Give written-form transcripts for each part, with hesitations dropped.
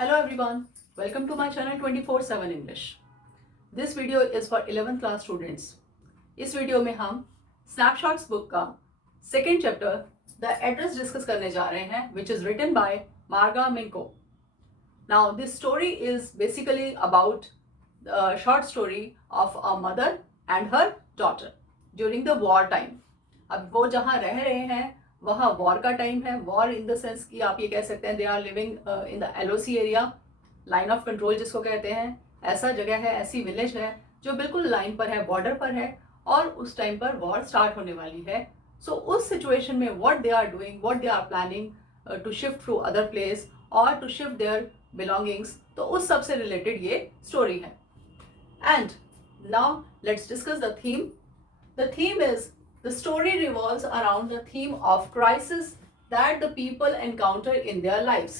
Hello everyone, welcome to my channel 24/7 English. This video is for 11th class students. इस video में हम snapshots book का second chapter the address discuss करने जा रहे हैं which is written by मार्गा मिंको. Now this story is basically about the short story of a mother and her daughter during the war time. अब वो जहाँ रह रहे हैं वहाँ वॉर का टाइम है. वॉर इन द सेंस कि आप ये कह सकते हैं they are living in the LOC area, line of control जिसको कहते हैं. ऐसा जगह है, ऐसी विलेज है जो बिल्कुल लाइन पर है, बॉर्डर पर है और उस टाइम पर वॉर स्टार्ट होने वाली है. सो उस सिचुएशन में what they are doing, what they are planning to shift to other place और टू शिफ्ट देयर बिलोंगिंग्स, तो उस सब से रिलेटेड ये स्टोरी है. And now let's discuss the theme. The theme is the story revolves around the theme of crisis that the people encounter in their lives.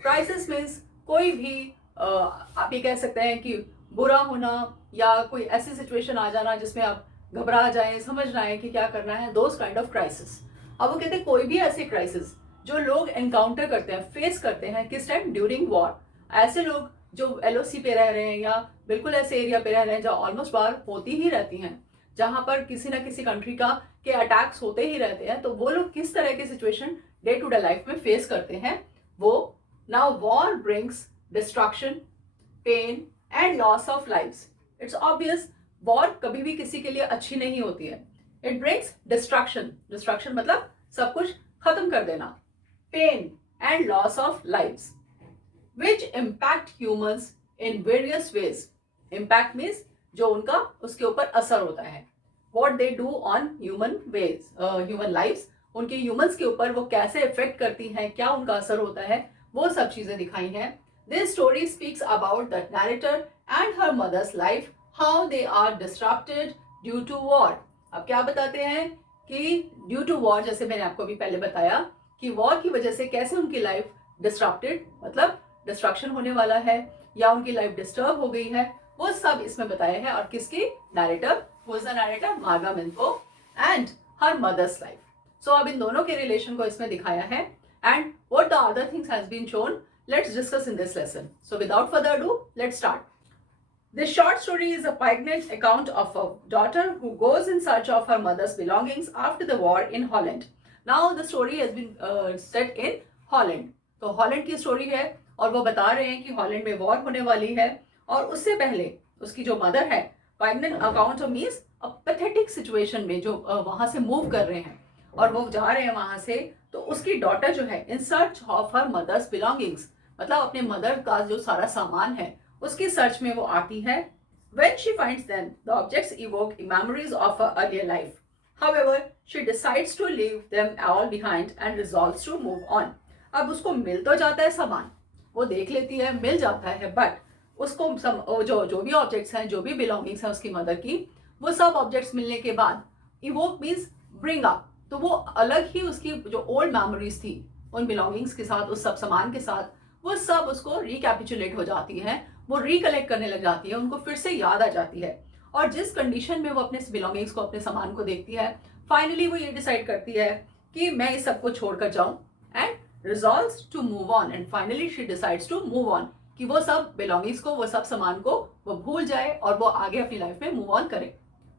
Crisis means कोई भी आप ये कह सकते हैं कि बुरा होना या कोई ऐसी सिचुएशन आ जाना जिसमें आप घबरा जाएं, समझ ना आए कि क्या करना है, those kind of crisis. अब वो कहते हैं कोई भी ऐसी क्राइसिस जो लोग एनकाउंटर करते हैं, फेस करते हैं, किस टाइम, ड्यूरिंग वॉर. ऐसे लोग जो LOC पे रह रहे हैं या बिल्कुल ऐसे एरिया पे रह रहे हैं जहाँ ऑलमोस्ट वार होती ही रहती हैं, जहां पर किसी ना किसी कंट्री का के अटैक्स होते ही रहते हैं, तो वो लोग किस तरह की situation day to day life में फेस करते हैं वो. Now war brings destruction, pain and loss of lives. It's obvious war कभी भी किसी के लिए अच्छी नहीं होती है. इट ब्रिंग्स डिस्ट्रक्शन, डिस्ट्रक्शन मतलब सब कुछ खत्म कर देना. Pain and loss of lives which impact humans in various ways. Impact means जो उनका उसके ऊपर असर होता है. What they do on human ways, human lifes, उनके ह्यूमंस के ऊपर वो कैसे इफेक्ट करती हैं, क्या उनका असर होता है, वो सब चीजें दिखाई हैं. This story speaks about the narrator and her mother's life, how they are disrupted due to war. अब क्या बताते हैं कि ड्यू टू वॉर, जैसे मैंने आपको भी पहले बताया कि वॉर की वजह से कैसे उनकी लाइफ डिस्ट्रप्टेड मतलब डिस्ट्रक्शन होने वाला है या उनकी लाइफ डिस्टर्ब हो गई है, वो सब इसमें बताया है. और किसकी, narrator, who is the narrator, Marga Minco, and her mother's life. So अब इन दोनों के रिलेशन को इसमें दिखाया है. And what the other things has been shown, let's discuss in this lesson. So without further ado, let's start. This short story is a poignant account of a daughter who goes in search of her mother's belongings after the war in Holland. Now the story has been set in Holland. तो Holland की story है और वो बता रहे हैं कि Holland में वॉर होने वाली है और उससे पहले उसकी जो मदर है, poignant account means a pathetic situation में जो वहां से मूव कर रहे हैं और वो जा रहे हैं वहां से, तो उसकी डॉटर जो है in search of her mother's belongings, मतलब अपने मदर का जो सारा सामान है उसकी सर्च में वो आती है. When she finds them, the objects evoke memories of her earlier life. However, she decides to leave them all behind and resolves to move on. अब उसको मिल तो जाता है सामान, वो देख लेती है, मिल जाता है, बट उसको जो भी ऑब्जेक्ट्स हैं, जो भी बिलोंगिंग्स हैं उसकी मदर की, वो सब ऑब्जेक्ट्स मिलने के बाद इवोक मीन्स ब्रिंग अप, तो वो अलग ही उसकी जो ओल्ड मेमोरीज थी उन बिलोंगिंग्स के साथ, उस सब सामान के साथ, वो सब उसको रिकैपिचुलेट हो जाती है, वो रिकलेक्ट करने लग जाती है, उनको फिर से याद आ जाती है. और जिस कंडीशन में वो अपने बिलोंगिंग्स को, अपने सामान को देखती है, फाइनली वो ये डिसाइड करती है कि मैं इस सबको छोड़कर जाऊं and resolves to move on. And finally she decides to move on, कि वो सब बिलोंगिंग्स को, वो सब सामान को वो भूल जाए और वो आगे अपनी लाइफ में मूव ऑन करे.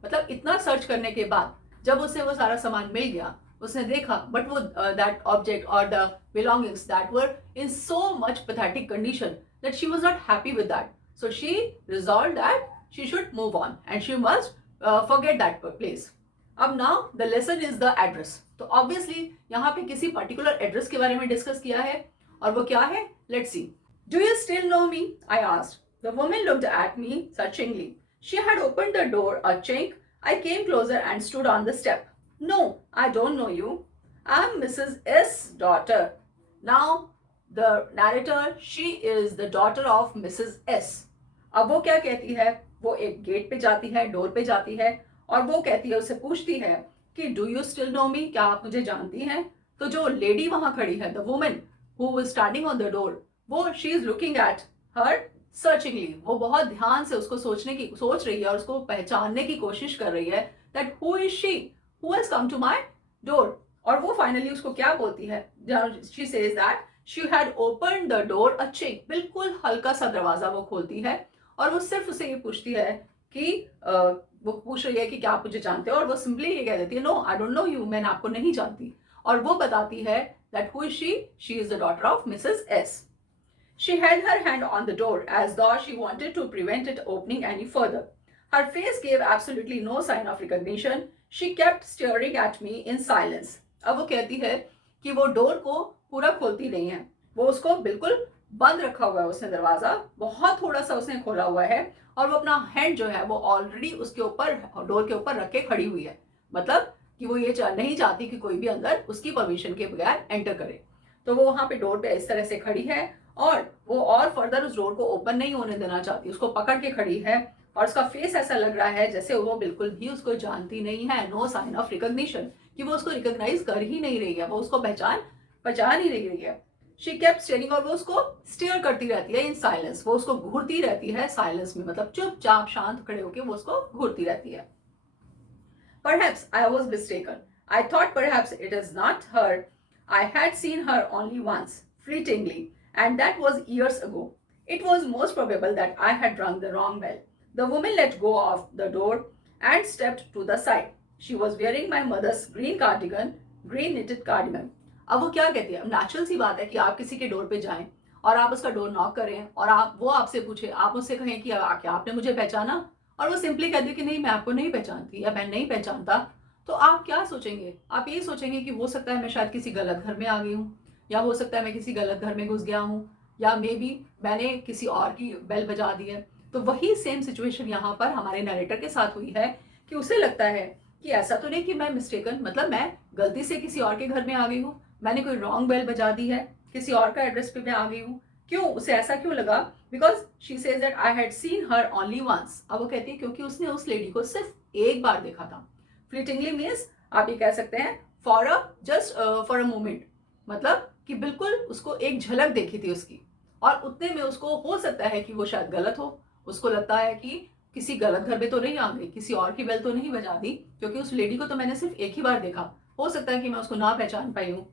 मतलब इतना सर्च करने के बाद जब उसे वो सारा सामान मिल गया, उसने देखा, बट वो दैट ऑब्जेक्ट और the belongings that were in so much pathetic condition that she was not happy with that. So she resolve that she should move on and she must forget that place. अब now the lesson is the address. तो obviously यहाँ पे किसी particular address के बारे में discuss किया है और वो क्या है, let's see. Do you still know me, I asked. The woman looked at me searchingly. She had opened the door a chink. I came closer and stood on the step. No, I don't know you. I'm Mrs. S. daughter. Now the narrator, she is the daughter of Mrs. S. अब वो क्या कहती है, वो एक gate पे जाती है, डोर पे जाती है और वो कहती है, उससे पूछती है कि डू यू स्टिल नो मी, क्या आप मुझे जानती हैं. तो जो लेडी वहां खड़ी है, the woman who was standing on the door, वो she is looking at her searchingly. वो बहुत ध्यान से उसको सोच रही है और उसको पहचानने की कोशिश कर रही है that who is she, who has come to my door. और वो फाइनली उसको क्या बोलती है, she says that she had open the door a chink, बिल्कुल हल्का सा दरवाजा वो खोलती है और वो सिर्फ उसे ये पूछती है कि वो पूछ रही है कि क्या आप मुझे जानते हो, और वो सिंपली ये कह देती है no I don't know you, मैंने आपको नहीं जानती। और वो बताती है that who is she is the daughter of Mrs S. She held her hand on the door as though she wanted to prevent it opening any further. Her face gave absolutely no sign of recognition. She kept staring at me in silence. अब वो कहती है कि वो door को पूरा खोलती नहीं है, वो उसको बिल्कुल बंद रखा हुआ है उसने दरवाजा, बहुत थोड़ा सा उसने खोला हुआ है और वो अपना हैंड जो है वो ऑलरेडी उसके ऊपर, डोर के ऊपर रख के खड़ी हुई है। मतलब कि वो ये नहीं चाहती कि कोई भी अंदर उसकी परमिशन के बगैर एंटर करे। तो वो वहां पे डोर पे इस तरह से खड़ी है और वो और फर्दर उस डोर को ओपन नहीं होने देना चाहती, उसको पकड़ के खड़ी है और उसका फेस ऐसा लग रहा है जैसे वो बिल्कुल भी उसको जानती नहीं है। नो साइन ऑफ रिकॉग्निशन, कि वो उसको रिकॉग्नाइज कर ही नहीं रही है, वो उसको पहचान ही नहीं रही है। शी केप्ट स्टेयरिंग, और वो उसको स्टेयर करती रहती है इन साइलेंस, वो उसको घूरती रहती है साइलेंस में, मतलब चुपचाप शांत खड़े होकर वो उसको घूरती रहती है। Perhaps I was mistaken. I thought perhaps it is not her. I had seen her only once, fleetingly, and that was years ago. It was most probable that I had rung the wrong bell. The woman let go of the door and stepped to the side. She was wearing my mother's green knitted cardigan. अब वो क्या कहती है, अब natural सी बात है कि आप किसी के डोर पे जाएं और आप उसका डोर नॉक करें और वो आपसे पूछे, आप उससे कहें कि क्या आपने मुझे पहचाना, और वो सिंपली कह दे कि नहीं मैं आपको नहीं पहचानती या मैं नहीं पहचानता, तो आप क्या सोचेंगे? आप ये सोचेंगे कि हो सकता है मैं शायद किसी गलत घर में आ गई हूँ, या हो सकता है मैं किसी गलत घर में घुस गया हूँ, या मे बी मैंने किसी और की बेल बजा दी है। तो वही सेम सिचुएशन यहाँ पर हमारे नरेटर के साथ हुई है कि उसे लगता है कि ऐसा तो नहीं कि मैं मिस्टेकन, मतलब मैं गलती से किसी और के घर में आ गई हूँ, मैंने कोई रॉन्ग बेल बजा दी है, किसी और का एड्रेस पे मैं आ गई हूँ। क्यों उसे ऐसा क्यों लगा? Because she says that I had seen her only once. अब वो कहती है क्योंकि उसने उस लेडी को सिर्फ एक बार देखा था। फ्लीटिंगली मीन्स आप ये कह सकते हैं for a just for a moment, मतलब कि बिल्कुल उसको एक झलक देखी थी उसकी, और उतने में उसको हो सकता है कि वो शायद गलत हो, उसको लगता है कि किसी गलत घर में तो नहीं आ गई, किसी और की बेल तो नहीं बजा दी, क्योंकि उस लेडी को तो मैंने सिर्फ एक ही बार देखा, हो सकता है कि मैं उसको ना पहचान पाई हूँ।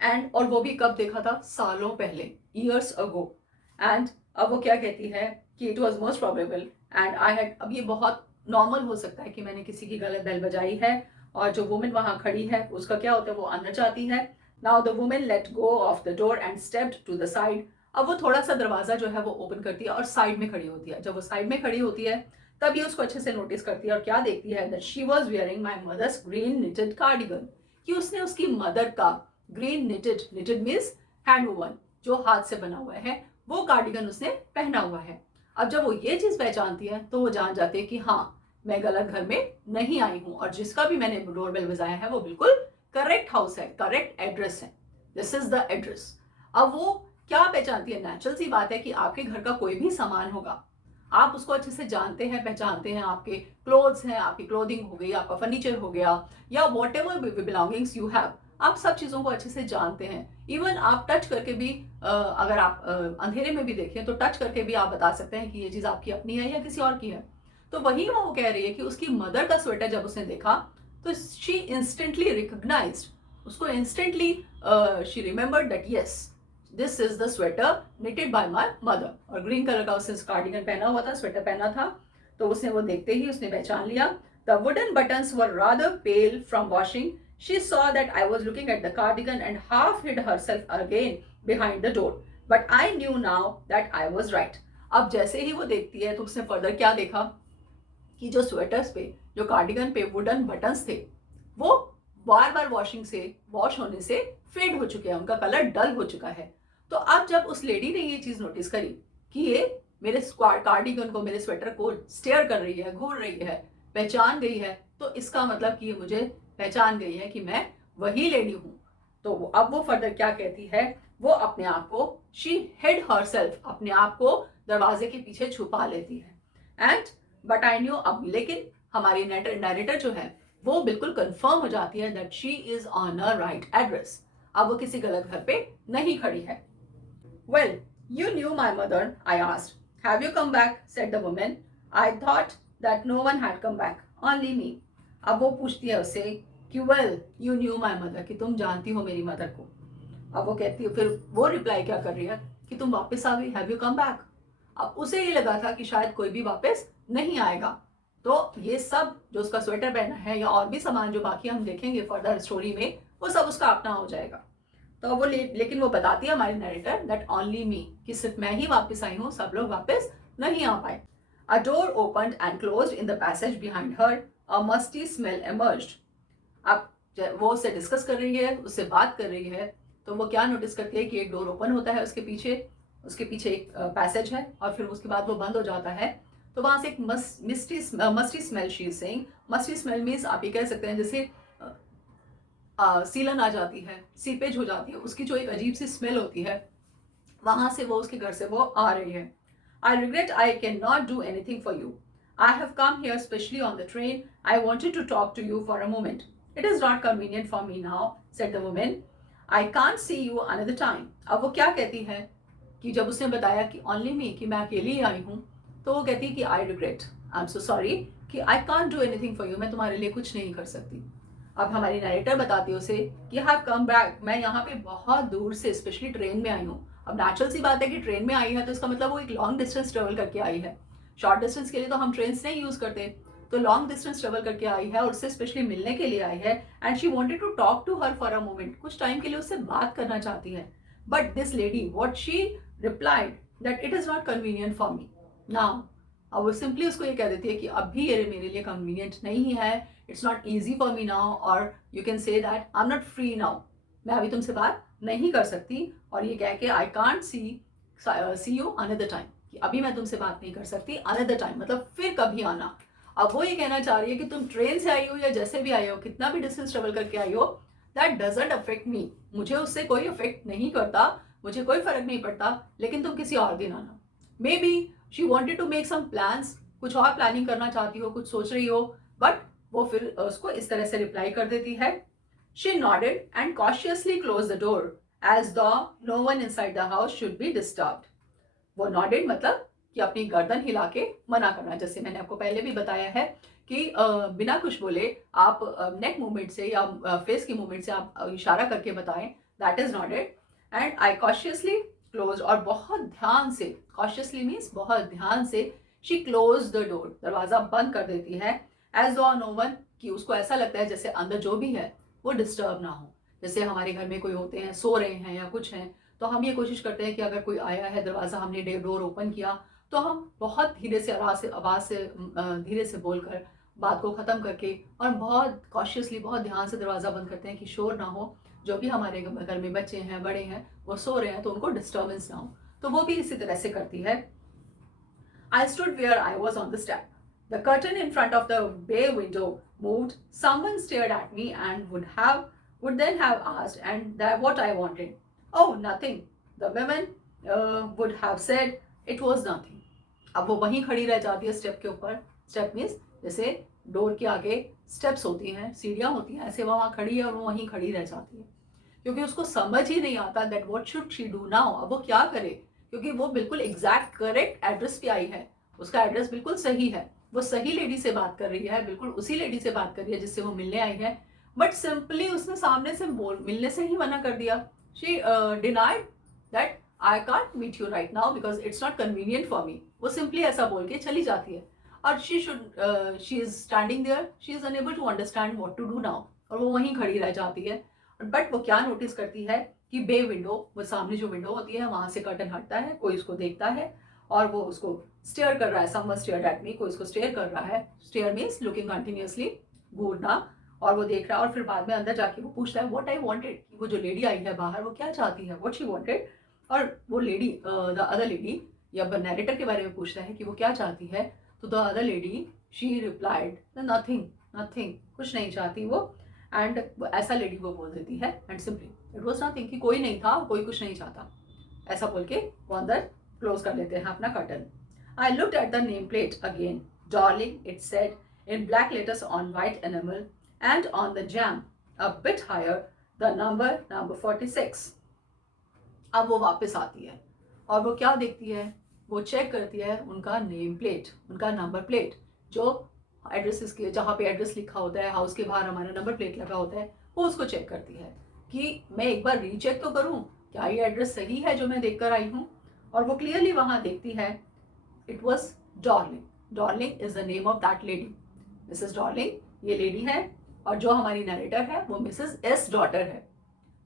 एंड और वो भी कब देखा था? सालों पहले, ईयर्स अगो। एंड अब वो क्या कहती है कि it was most probable and I had, अब ये बहुत नॉर्मल हो सकता है कि मैंने किसी की गलत बेल बजाई है, और जो वुमेन वहां खड़ी है उसका क्या होता है, वो अंदर जाती है। Now the women let go of the door and stepped to the side. अब वो थोड़ा सा दरवाजा जो है वो ओपन करती है और साइड में खड़ी होती है। जब वो साइड में खड़ी होती है तब ये उसको अच्छे से नोटिस करती है और क्या देखती है, that she was wearing my mother's green knitted cardigan, कि उसने उसकी मदर का green knitted means hand woven, जो हाथ से बना हुआ है, वो कार्डिगन उसने पहना हुआ है। अब जब वो ये चीज पहचानती है तो वो जान जाती है कि हाँ मैं गलत घर में नहीं आई हूं, और जिसका भी मैंने डोरबेल बजाया है वो बिल्कुल करेक्ट हाउस है, करेक्ट एड्रेस है, दिस इज द एड्रेस। अब वो क्या पहचानती है? नेचुरल सी बात है कि आपके घर का कोई भी सामान होगा, आप उसको अच्छे से जानते हैं, पहचानते हैं, आपके क्लोथ्स हैं, आपकी क्लोथिंग हो गई, आपका फर्नीचर हो गया, या what ever belongings you have, आप सब चीज़ों को अच्छे से जानते हैं। इवन आप टच करके भी अगर आप अंधेरे में भी देखें तो टच करके भी आप बता सकते हैं कि ये चीज़ आपकी अपनी है या किसी और की है। तो वही वो कह रही है कि उसकी मदर का स्वेटर जब उसने देखा तो शी इंस्टेंटली रिकग्नाइज्ड, उसको instantly she remembered that yes this is the sweater knitted by my mother, और ग्रीन कलर का उसने कार्डिगन पहना हुआ था, स्वेटर पहना था। तो उसने वो देखते ही उसने पहचान लिया। The wooden buttons were rather pale from washing. She saw that I was looking at the cardigan and half hid herself again behind the door. But I knew now that I was right. अब जैसे ही वो देखती है तो उसने further क्या देखा कि जो स्वेटर्स पे, जो कार्डिगन पे वुडन बटन्स थे, वो बार बार वॉश होने से फेड हो चुके हैं, उनका कलर डल हो चुका है। तो अब जब उस लेडी ने ये चीज नोटिस करी कि ये मेरे कार्डिगन को, मेरे स्वेटर को स्टेयर कर रही है, घूर रही है, पहचान गई है, तो इसका मतलब कि ये मुझे पहचान गई है कि मैं वही लेडी हूं। तो अब वो फर्दर क्या कहती है, वो अपने आप को, शी हिड हरसेल्फ, अपने आप को दरवाजे के पीछे छुपा लेती है। एंड बट आई न्यू, अब लेकिन हमारी नैरेटर जो है वो बिल्कुल कंफर्म हो जाती है that she is on a right address. अब वो किसी गलत घर पे नहीं खड़ी है। Well, you knew my mother, I asked. Have you come back, said the woman. I thought that no one had come back, only me. अब वो पूछती है उससे कि well you knew my mother, कि तुम जानती हो मेरी मदर को. अब वो कहती है, फिर वो रिप्लाई क्या कर रही है कि तुम वापस आ गई, हैव यू कम बैक। अब उसे ये लगा था कि शायद कोई भी वापस नहीं आएगा, तो ये सब जो उसका स्वेटर पहना है या और भी सामान जो बाकी हम देखेंगे फर्दर स्टोरी में, वो सब उसका अपना हो जाएगा। तो वो लेकिन वो बताती है हमारी नरेटर दैट ओनली मी, कि सिर्फ मैं ही वापस आई हूँ, सब लोग वापस नहीं आ पाए। अ door opened and closed in the passage behind her, a musty smell emerged। अब वो उससे डिस्कस कर रही है, उससे बात कर रही है, तो वो क्या नोटिस करती है कि एक डोर ओपन होता है उसके पीछे एक पैसेज है, और फिर उसके बाद वो बंद हो जाता है। तो वहां से एक musty smell she is saying. Musty smell means आप ये कह सकते हैं जैसे सीलन आ जाती है, सीपेज हो जाती है, उसकी जो एक अजीब सी स्मेल होती है, वहां से वो उसके घर से वो आ रही है। I regret I cannot do anything for you. I have come here specially on the train. I wanted to talk to you for a moment. It is not convenient for me now, said the woman. I can't see you another time. अब वो क्या कहती है कि जब उसने बताया कि ओनली मी, कि मैं अकेली ही आई हूँ, तो वो कहती है कि I regret, I am so sorry, कि I can't do anything for you, मैं तुम्हारे लिए कुछ नहीं कर सकती। अब हमारी नरेटर बताती है उसे कि हैव कम बैक, मैं यहाँ पे बहुत दूर से स्पेशली ट्रेन में आई हूँ। अब नेचुरल सी बात है कि ट्रेन में आई है तो इसका मतलब वो एक लॉन्ग डिस्टेंस ट्रेवल करके आई है। शॉर्ट डिस्टेंस के लिए तो हम ट्रेन नहीं यूज करते, तो लॉन्ग डिस्टेंस ट्रेवल करके आई है और उससे स्पेशली मिलने के लिए आई है। And she wanted to talk to her for a moment, कुछ टाइम के लिए उससे बात करना चाहती है। But this lady what she replied that it is not convenient for me now. अब वो सिंपली उसको ये कह देती है कि अभी ये मेरे लिए कन्वीनियंट नहीं है, it's not easy for me now, और you can say that I am not free now, मैं अभी तुमसे बात नहीं कर सकती। और ये कह के आई can't see you another time, कि अभी मैं तुमसे बात नहीं कर सकती, अनदर टाइम मतलब फिर कभी आना। अब वो ये कहना चाह रही है कि तुम ट्रेन से आई हो या जैसे भी आई हो, कितना भी डिस्टेंस ट्रेवल करके आई हो, दैट डजंट अफेक्ट मी, मुझे उससे कोई अफेक्ट नहीं करता, मुझे कोई फर्क नहीं पड़ता, लेकिन तुम किसी और दिन आना। Maybe she wanted to make some plans, कुछ और प्लानिंग करना चाहती हो, कुछ सोच रही हो, बट वो फिर उसको इस तरह से रिप्लाई कर देती है। She nodded and cautiously closed the door as though no one inside the house should be disturbed. वो nodded मतलब कि अपनी गर्दन हिला के मना करना, जैसे मैंने आपको पहले भी बताया है कि बिना कुछ बोले आप नेक मूवमेंट से या फेस की मूवमेंट से आप इशारा करके बताएं, that is nodded। And I cautiously closed, और बहुत ध्यान से, cautiously मीन्स बहुत ध्यान से, she closed the door, दरवाजा बंद कर देती है, as though no one, कि उसको ऐसा लगता है जैसे अंदर जो भी है वो डिस्टर्ब ना हो। जैसे हमारे घर में कोई होते हैं, सो रहे हैं या कुछ हैं, तो हम ये कोशिश करते हैं कि अगर कोई आया है, दरवाज़ा हमने डोर ओपन किया, तो हम बहुत धीरे से आवाज़ से धीरे से बोलकर बात को ख़त्म करके और बहुत कॉशियसली, बहुत ध्यान से दरवाज़ा बंद करते हैं कि शोर ना हो, जो भी हमारे घर में बच्चे हैं, बड़े हैं, वो सो रहे हैं तो उनको डिस्टर्बेंस ना हो। तो वो भी इसी तरह से करती है। I stood where I was on the step. The curtain in front of the bay window moved. Someone stared at me and would then have asked and that what I wanted. Oh, nothing. The woman would have said it was nothing. अब वो वहीं खड़ी रह जाती है step के ऊपर। Step means जैसे डोर के आगे स्टेप्स होती हैं, सीढ़ियाँ होती हैं, ऐसे वो वहाँ खड़ी है और वो वहीं खड़ी रह जाती है, क्योंकि उसको समझ ही नहीं आता that what should she do now, अब वो क्या करे, क्योंकि वो बिल्कुल एग्जैक्ट करेक्ट एड्रेस पे आई है, उसका एड्रेस बिल्कुल सही है, वो सही लेडी से बात कर रही है, बिल्कुल उसी लेडी से बात कर रही है जिससे वो मिलने आई है, बट सिंपली उसने सामने से मिलने से ही मना कर दिया। She denied that I can't meet you right now because it's not convenient for me, वो सिंपली ऐसा बोल के चली जाती है। और she is standing there, she is unable to understand what to do now, और वो वहीं खड़ी रह जाती है। बट वो क्या नोटिस करती है कि बे विंडो, वो सामने जो विंडो होती है वहां से कर्टन हटता है, कोई उसको देखता है और वो उसको स्टेयर कर रहा है, समवन स्टेयर्ड एट मी, कोई उसको स्टेयर कर रहा है, स्टेयर मीन्स लुकिंग कंटिन्यूअसली, घूरना, और वो देख रहा है और फिर बाद में अंदर जाके वो पूछता है व्हाट आई वांटेड, कि वो जो लेडी आई है बाहर वो क्या चाहती है, व्हाट शी वांटेड, और वो लेडी द अदर लेडी या नैरेटर के बारे में पूछता है कि वो क्या चाहती है, तो the other lady she replied nothing, nothing, कुछ नहीं चाहती वो, एंड ऐसा लेडी वो बोल देती है and simply it was nothing, कि कोई नहीं था, कोई कुछ नहीं चाहता, ऐसा बोल के वो अंदर क्लोज कर लेते हैं अपना curtain. I looked at the name plate again, Darling it said in black letters on white enamel and on the jamb a bit higher the number 46। अब वो वापस आती है और वो क्या देखती है, वो चेक करती है उनका नेम प्लेट, उनका नंबर प्लेट, जो एड्रेसेस के जहाँ पे एड्रेस लिखा होता है, हाउस के बाहर हमारा नंबर प्लेट लगा होता है, वो उसको चेक करती है। कि मैं एक बार रीचेक तो करूं क्या ये एड्रेस सही है जो मैं देख कर आई हूँ। और वो क्लियरली वहां देखती है it was Darling. Darling is the name of that lady. Mrs Darling ये लेडी है और जो हमारी नरेटर है वो मिसेस एस डॉटर है.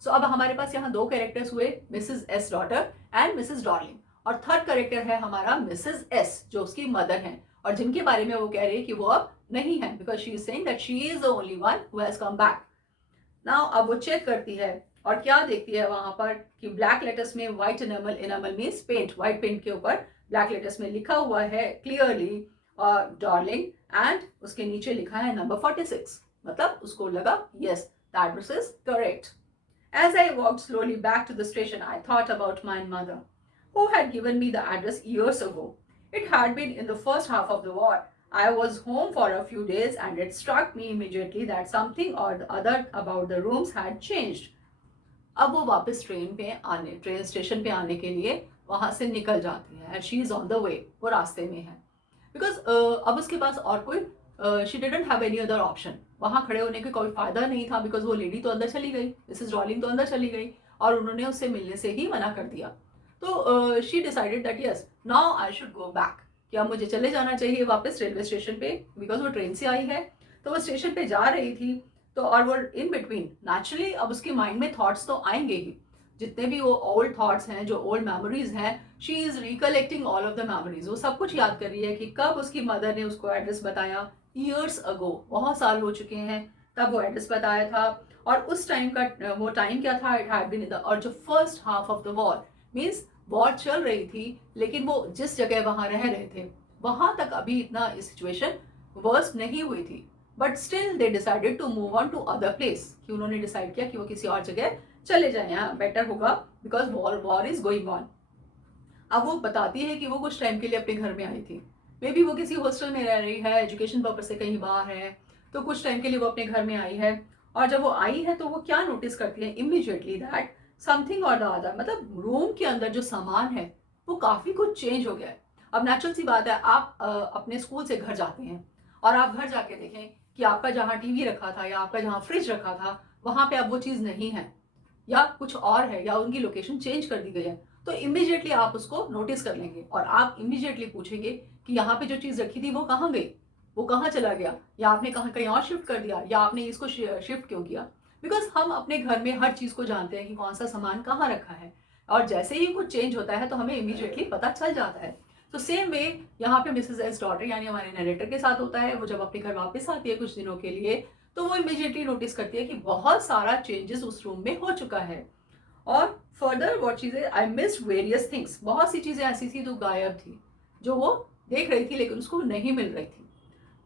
सो अब हमारे पास यहाँ दो कैरेक्टर्स हुए, Mrs S daughter and Mrs Darling. और थर्ड कैरेक्टर है हमारा मिसेस एस जो उसकी मदर है और जिनके बारे में वो कह रही है कि वो अब नहीं है because she is saying that she is the only one who has come back. Now अब वो चेक करती है और क्या देखती है वहां पर कि ब्लैक लेटर्स में white enamel, enamel means paint, white paint के ऊपर ब्लैक लेटर्स में लिखा हुआ है क्लियरली डॉर्लिंग एंड उसके नीचे लिखा है नंबर 46. मतलब उसको लगा yes the address is correct. As I walked slowly back to the station, I thought about my mother, who had given me the address years ago. It had been in the first half of the war. I was home for a few days and it struck me immediately that something or the other about the rooms had changed. अब वो वापस train station पे आने के लिए वहां से निकल जाती है and she is on the way, वो रास्ते में है बिकॉज अब उसके पास और कोई she didn't have any other option. वहां खड़े होने का कोई फायदा नहीं था बिकॉज वो लेडी तो अंदर चली गई, मिसेस डॉर्लिंग तो अंदर चली गई और उन्होंने उससे मिलने से ही मना कर दिया. तो she decided that yes now I should go back, कि अब मुझे चले जाना चाहिए वापस रेलवे स्टेशन पे बिकॉज वो ट्रेन से आई है. तो वो स्टेशन पे जा रही थी तो और वो इन बिटवीन नेचुरली अब उसके माइंड में थॉट्स तो आएंगे ही, जितने भी वो ओल्ड थॉट्स हैं, जो ओल्ड मेमोरीज हैं, she is recollecting all of the memories. वो सब कुछ याद कर रही है कि कब उसकी मदर ने उसको एड्रेस बताया ईयर्स अगो, बहुत साल हो चुके हैं तब वो एड्रेस बताया था. और उस टाइम का वो टाइम क्या था, it had been in the और जो first half of the war means war चल रही थी लेकिन वो जिस जगह वहां रह रहे थे वहां तक अभी इतना सिचुएशन वर्स्ट नहीं हुई थी. But still they decided to move on to other place, कि उन्होंने डिसाइड किया कि वो किसी और जगह चले जाए, यहाँ बेटर होगा because war is going on. अब वो बताती है कि वो कुछ टाइम के लिए अपने घर में आई थी, मे बी वो किसी हॉस्टल में रह रही है, एजुकेशन पर्पज से कहीं बाहर है, तो कुछ टाइम के लिए वो अपने घर में आई है. और जब वो आई है तो वो क्या नोटिस करती है इमीडिएटली दैट समथिंग और द अदर, मतलब रूम के अंदर जो सामान है वो काफी कुछ चेंज हो गया है. अब नेचुरल सी बात है, आप अपने स्कूल से घर जाते हैं और आप घर जाके देखें कि आपका जहाँ टीवी रखा था या आपका जहाँ फ्रिज रखा था वहां पे अब वो चीज नहीं है या कुछ और है या उनकी लोकेशन चेंज कर दी गई है, तो इमीडिएटली आप उसको नोटिस कर लेंगे और आप इमीडिएटली पूछेंगे कि यहाँ पे जो चीज रखी थी वो कहाँ गई, वो कहाँ चला गया, या आपने कहाँ कहीं और शिफ्ट कर दिया, या आपने इसको शिफ्ट क्यों किया. बिकॉज हम अपने घर में हर चीज को जानते हैं कि कौन सा सामान कहाँ रखा है और जैसे ही कुछ चेंज होता है तो हमें इमीडिएटली पता चल जाता है. तो सेम वे यहाँ पे मिसेस एस डॉटर यानी हमारे नरेटर के साथ होता है. वो जब अपने घर वापस आती है कुछ दिनों के लिए तो वो इमीडिएटली नोटिस करती है कि बहुत सारा चेंजेस उस रूम में हो चुका है. और फर्दर व्हाट चीजें आई मिस्ड वेरियस थिंग्स, बहुत सी चीजें ऐसी थी जो गायब थी, जो वो देख रही थी लेकिन उसको नहीं मिल रही थी.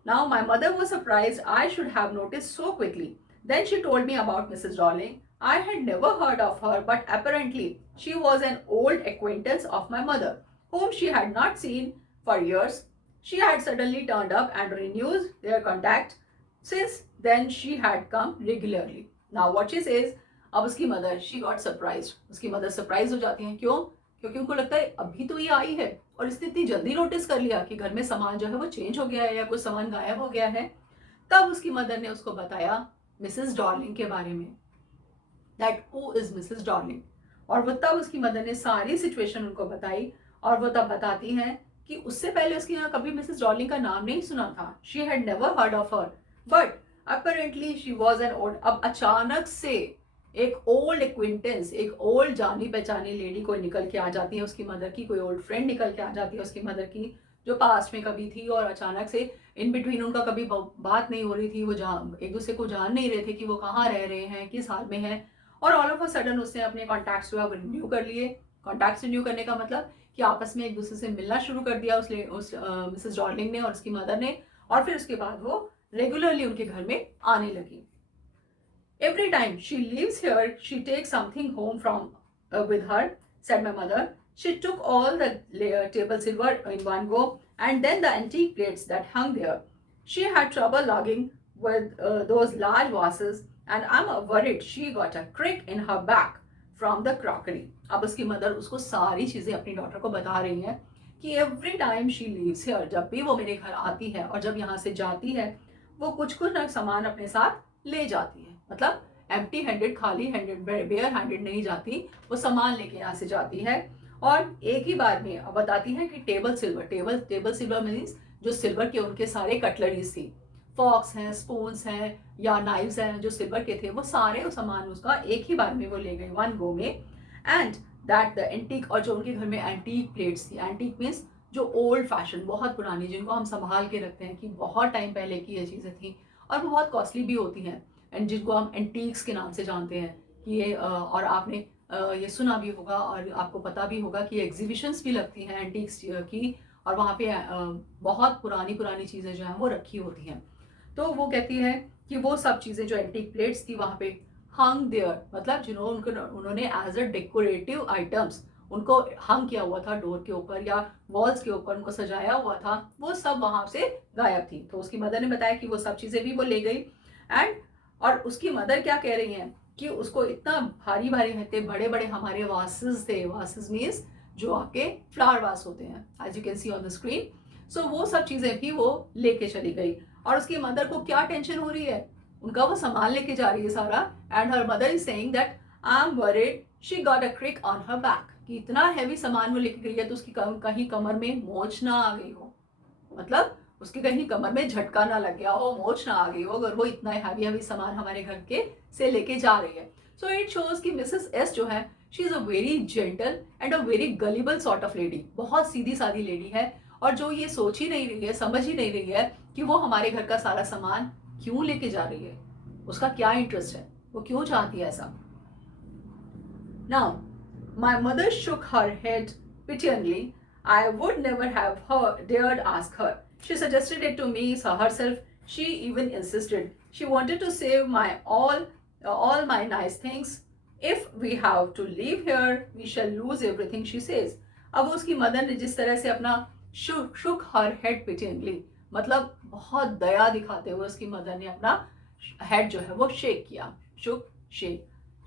Now my mother was surprised I should have notice so quickly. Then she told me about Mrs Darling. I had never heard of her, but apparently she was an old acquaintance of my mother, whom she had not seen for years. She had suddenly turned up and renewed their contact. Since then, she had come regularly. Now, what she says, अब उसकी mother she got surprise, उसकी mother surprise हो जाती हैं. क्यों? क्योंकि उनको लगता है अभी तो ये आई है और इसने इतनी जल्दी नोटिस कर लिया कि घर में सामान जो है वो चेंज हो गया है या कुछ सामान गायब हो गया है. तब उसकी मदर ने उसको बताया मिसेस डॉर्लिंग के बारे में, that who is Mrs Darling. और वो तब उसकी मदर ने सारी सिचुएशन उनको बताई और वो तब बताती हैं कि उससे पहले उसकी यहाँ कभी मिसेस डॉर्लिंग का नाम नहीं सुना था. She had never heard of her but apparently she was an old. अब अचानक से एक ओल्ड एक्विंटेंस, एक ओल्ड जानी पहचानी लेडी कोई निकल के आ जाती है उसकी मदर की, कोई ओल्ड फ्रेंड निकल के आ जाती है उसकी मदर की जो पास्ट में कभी थी और अचानक से इन बिटवीन उनका कभी बात नहीं हो रही थी, वो एक दूसरे को जान नहीं रहे थे कि वो कहाँ रह रहे हैं, किस हाल में हैं. और ऑल ऑफ अ सडन उसने अपने कॉन्टैक्ट्स जो है वो रिन्यू कर लिए. कॉन्टैक्ट्स रिन्यू करने का मतलब कि आपस में एक दूसरे से मिलना शुरू कर दिया उस मिसेस डॉर्लिंग ने और उसकी मदर ने. और फिर उसके बाद वो रेगुलरली उनके घर में आने लगी. Every time she leaves here, she takes something home from with her, said my mother. She took all the table silver in one go and then the antique plates that hung there. She had trouble lugging with those large vases and I'm worried she got a crick in her back from the crockery. अब उसकी mother उसको सारी चीजें अपनी daughter को बता रही हैं कि every time she leaves here, जब भी वो मेरे घर आती है और जब यहाँ से जाती है वो कुछ कुछ ना सामान अपने साथ ले जाती है. मतलब एम्प्टी हैंडेड, खाली हैंडेड, बेयर हैंडेड नहीं जाती, वो सामान लेके यहाँ से जाती है। और एक ही बार में बताती है कि टेबल सिल्वर मीन्स जो सिल्वर के उनके सारे कटलरीज थी, फॉक्स हैं, स्पून्स हैं या नाइव्स हैं जो सिल्वर के थे, वो सारे सामान उसका एक ही बार में वो ले गई, वन गो में। एंड दैट द एंटीक, और जो उनके घर में एंटीक प्लेट्स थी, एंटीक मीन्स जो ओल्ड फैशन, बहुत पुरानी, जिनको हम संभाल के रखते हैं कि बहुत टाइम पहले की ये चीज़ें थी और वो बहुत कॉस्टली भी होती हैं, एंड जिनको हम एंटीक्स के नाम से जानते हैं कि ये और आपने ये सुना भी होगा और आपको पता भी होगा कि एग्जीबिशंस भी लगती हैं एंटीक्स की, और वहाँ पे बहुत पुरानी पुरानी चीज़ें जो हैं वो रखी होती हैं। तो वो कहती है कि वो सब चीज़ें जो एंटीक प्लेट्स थी वहाँ पे हंग देयर, मतलब जिन्होंने उन्होंने एज अ डेकोरेटिव आइटम्स उनको हंग किया हुआ था डोर के ऊपर या वॉल्स के ऊपर, उनको सजाया हुआ था, वो सब वहाँ से गायब थी। तो उसकी मदर ने बताया कि वो सब चीज़ें भी वो ले गई। एंड और उसकी मदर क्या कह रही हैं कि उसको इतना भारी भारी थे, बड़े बड़े हमारे वासेस थे, वासेस मीन्स जो आपके फ्लावर वास होते हैं, as you can see on the screen. So वो सब चीज़ें भी वो लेके चली गई। और उसकी मदर को क्या टेंशन हो रही है, उनका वो सामान लेके जा रही है सारा, and her mother is saying that I am worried she got a crick on her back, कि इतना हैवी सामान वो लेके गई है तो उसकी कहीं कमर में मोच ना आ गई हो, मतलब उसके कहीं कमर में झटका ना लग गया हो, मोच ना आ गई हो, अगर वो इतना हैवी हैवी सामान हमारे घर के से लेके जा रही है। सो इट शोज कि मिसेस एस जो है, she is a very gentle and a very gullible sort of lady, बहुत सीधी सादी लेडी है, और जो ये सोच ही नहीं रही है, समझ ही नहीं रही है कि वो हमारे घर का सारा सामान क्यों लेके जा रही है, उसका क्या इंटरेस्ट है, वो क्यों चाहती है ऐसा। Now my mother shook her head pityingly. I would never have dared ask her. She suggested it to me herself. She even insisted. She wanted to save my all my nice things. If we have to leave here, we shall lose everything, she says. अब उसकी mother ने जिस तरह से अपना शुक her head पिटिंगली, मतलब बहुत दया दिखाते हुए उसकी मदर ने अपना हेड जो है वो शेक किया,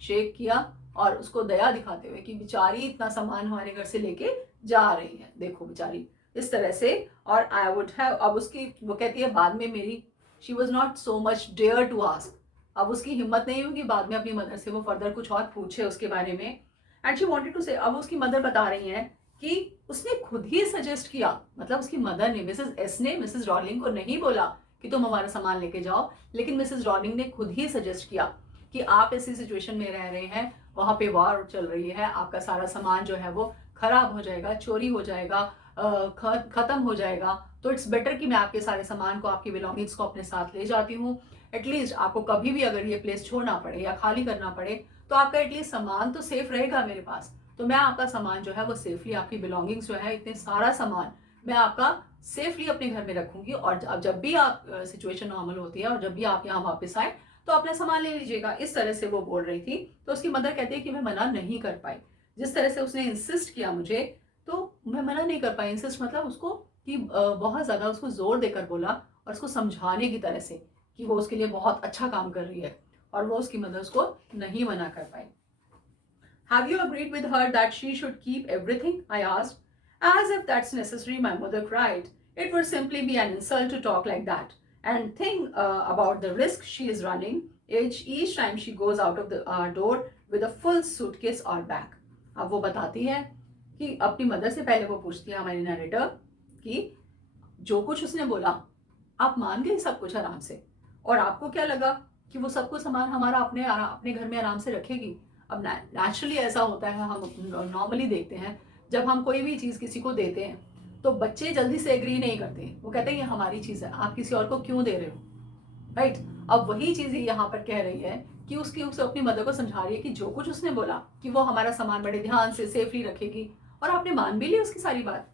शेक किया, और उसको दया दिखाते हुए कि बेचारी इतना सामान हमारे घर से लेके जा रही है, देखो बेचारी इस तरह से। और आई वुड हैव, अब उसकी वो कहती है बाद में मेरी, she was not so much dare to ask, अब उसकी हिम्मत नहीं हुई कि बाद में अपनी मदर से वो फर्दर कुछ और पूछे उसके बारे में। एंड शी वॉन्टेड टू से, अब उसकी मदर बता रही हैं कि उसने खुद ही सजेस्ट किया, मतलब उसकी मदर ने, मिसेस एस ने मिसेस डॉर्लिंग को नहीं बोला कि तुम हमारा सामान लेके जाओ, लेकिन मिसेस डॉर्लिंग ने खुद ही सजेस्ट किया कि आप ऐसी सिचुएशन में रह रहे हैं, वहाँ पे वॉर चल रही है, आपका सारा सामान जो है वो खराब हो जाएगा, चोरी हो जाएगा, खत्म हो जाएगा, तो इट्स बेटर कि मैं आपके सारे सामान को, आपकी बिलोंगिंग्स को अपने साथ ले जाती हूँ। एटलीस्ट आपको कभी भी अगर ये प्लेस छोड़ना पड़े या खाली करना पड़े तो आपका एटलीस्ट सामान तो सेफ रहेगा मेरे पास, तो मैं आपका सामान जो है वो सेफली, आपकी बिलोंगिंग्स जो है, इतने सारा सामान मैं आपका सेफली अपने घर में रखूंगी, और अब जब भी आप सिचुएशन नॉर्मल होती है और जब भी आप यहाँ वापस आए तो अपना सामान ले लीजिएगा। इस तरह से वो बोल रही थी। तो उसकी मदर कहती है कि मैं मना नहीं कर पाई, जिस तरह से उसने इंसिस्ट किया मुझे, तो मैं मना नहीं कर पाई। इंसिस्ट मतलब उसको कि बहुत ज़्यादा उसको जोर देकर बोला और उसको समझाने की तरह से कि वो उसके लिए बहुत अच्छा काम कर रही है, और वो उसकी मदर उसको नहीं मना कर पाई। Have you agreed with her that she should keep everything? I asked. As if that's necessary, my mother cried. It would simply be an insult to talk like that. And think about the risk she is running each time she goes out of the door with a full suitcase or bag. अब वो बताती है कि अपनी mother से पहले वो पूछती है हमारी नरेटर कि जो कुछ उसने बोला आप मान गए सब कुछ आराम से, और आपको क्या लगा कि वो सब कुछ सामान हमारा अपने घर में आराम से रखेगी। अब नेचुरली ऐसा होता है, हम नॉर्मली देखते हैं जब हम कोई भी चीज़ किसी को देते हैं तो बच्चे जल्दी से एग्री नहीं करते, वो कहते हैं ये हमारी चीज़ है, आप किसी और को क्यों दे रहे हो, राइट। अब वही चीज़ यहाँ पर कह रही है कि उसकी अपनी मदर को समझा रही है कि जो कुछ उसने बोला कि वो हमारा सामान बड़े ध्यान से सेफली रखेगी, और आपने मान भी ली उसकी सारी बात।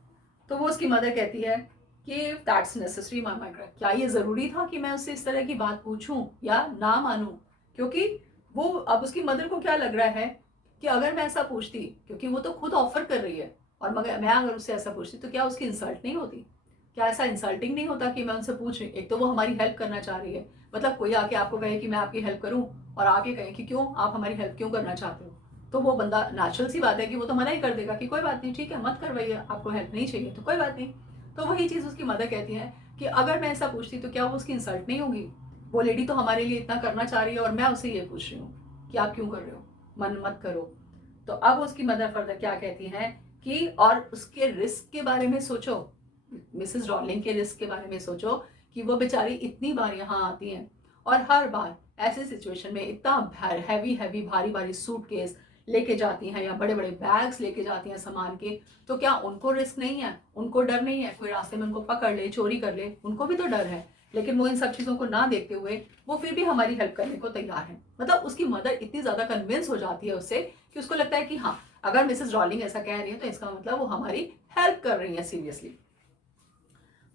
तो वो उसकी मदर कहती है कि दैट्स नेसेसरी माय मदर, क्या ये ज़रूरी था कि मैं उससे इस तरह की बात पूछूं या ना मानूं, क्योंकि वो अब उसकी मदर को क्या लग रहा है कि अगर मैं ऐसा पूछती, क्योंकि वो तो खुद ऑफर कर रही है, और मगर मैं अगर उससे ऐसा पूछती तो क्या उसकी इंसल्ट नहीं होती, क्या ऐसा इंसल्टिंग नहीं होता कि मैं उनसे पूछ रही, एक तो वो हमारी हेल्प करना चाह रही है, मतलब कोई आके आपको कहे कि मैं आपकी हेल्प करूं और आके कहे कि क्यों, आप हमारी हेल्प क्यों करना चाहते हो, तो वो बंदा नेचुरल सी बात है कि वो तो मना ही कर देगा कि कोई बात नहीं, ठीक है मत करवाइए, आपको हेल्प नहीं चाहिए तो कोई बात नहीं। तो वही चीज़ उसकी मदर कहती है कि अगर मैं ऐसा पूछती तो क्या वो उसकी इंसल्ट नहीं होगी, वो लेडी तो हमारे लिए इतना करना चाह रही है और मैं उससे ये पूछ रही हूँ कि आप क्यों कर रहे हो, मन मत करो। तो अब उसकी मदर फर्दर क्या कहती हैं कि और उसके रिस्क के बारे में सोचो, मिसेस रॉलिंग के रिस्क के बारे में सोचो कि वो बेचारी इतनी बार यहाँ आती हैं और हर बार ऐसे सिचुएशन में इतना हैवी हैवी भारी भारी सूटकेस लेके जाती हैं या बड़े बड़े बैग्स लेके जाती हैं सामान के, तो क्या उनको रिस्क नहीं है, उनको डर नहीं है कोई रास्ते में उनको पकड़ ले, चोरी कर ले, उनको भी तो डर है। लेकिन वो इन सब चीज़ों को ना देखते हुए वो फिर भी हमारी हेल्प करने को तैयार है। मतलब उसकी मदर इतनी ज़्यादा कन्विंस हो जाती है उससे कि उसको लगता है कि हाँ, अगर मिसेस रॉलिंग ऐसा कह रही है तो इसका मतलब वो हमारी हेल्प कर रही है seriously.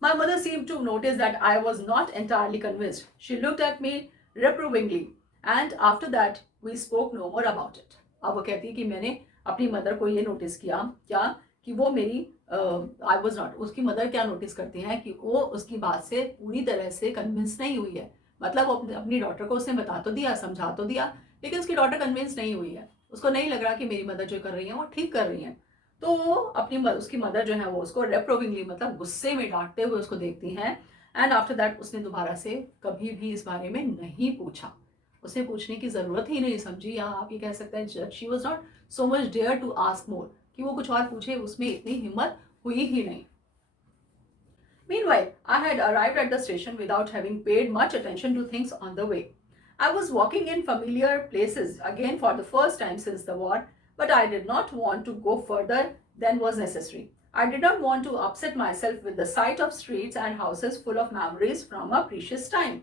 My mother seemed to notice that I was not entirely convinced. She looked at me reprovingly, and after that we spoke no more about it. अब वो कहती है कि मैंने अपनी मदर को ये नोटिस किया क्या कि वो मेरी आई वॉज नॉट, उसकी मदर क्या नोटिस करती हैं कि वो उसकी बात से पूरी तरह से कन्विंस नहीं हुई है। मतलब वो अपनी डॉटर को उसने बता तो दिया, समझा तो दिया, लेकिन उसकी डॉटर कन्विंस नहीं हुई है, उसको नहीं लग रहा कि मेरी मदर जो कर रही है वो ठीक कर रही है। तो वो अपनी उसकी मदर जो है वो उसको रेप्रोविंगली मतलब गुस्से में डांटते हुए उसको देखती हैं। एंड आफ्टर दैट उसने दोबारा से कभी भी इस बारे में नहीं पूछा, उसे पूछने की ज़रूरत ही नहीं समझी, या आप ये कह सकते हैं she was not so much dare to ask more, कि वो कुछ और पूछे उसमें इतनी हिम्मत हुई ही नहीं। Meanwhile, I had arrived at the station without having paid much attention to things on the way. I was walking in familiar places again for the first time since the war, but I did not want to go further than was necessary. I did not want to upset myself with the sight of streets and houses full of memories from a precious time.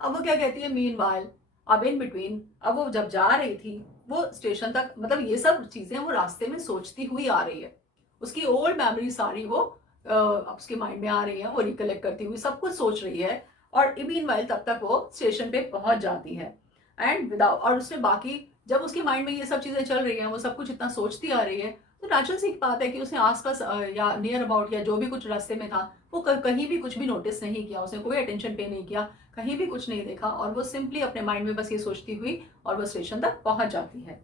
अब वो क्या कहती है, meanwhile, अब in between, अब वो जब जा रही थी वो स्टेशन तक, मतलब ये सब चीज़ें वो रास्ते में सोचती हुई आ रही है, उसकी ओल्ड मेमोरी सारी वो अब उसके माइंड में आ रही है, वो रिकलेक्ट करती हुई सब कुछ सोच रही है। और मीनवाइल तब तक वो स्टेशन पे पहुंच जाती है एंड विदाउट, और उसमें बाकी जब उसके माइंड में ये सब चीज़ें चल रही हैं, वो सब कुछ इतना सोचती आ रही है, तो नेचुरल सी बात है कि उसने आसपास या नियर अबाउट या जो भी कुछ रास्ते में था वो कहीं भी कुछ भी नोटिस नहीं किया, उसने कोई अटेंशन पे नहीं किया, कहीं भी कुछ नहीं देखा, और वो सिंपली अपने माइंड में बस ये सोचती हुई और वो स्टेशन तक पहुंच जाती है।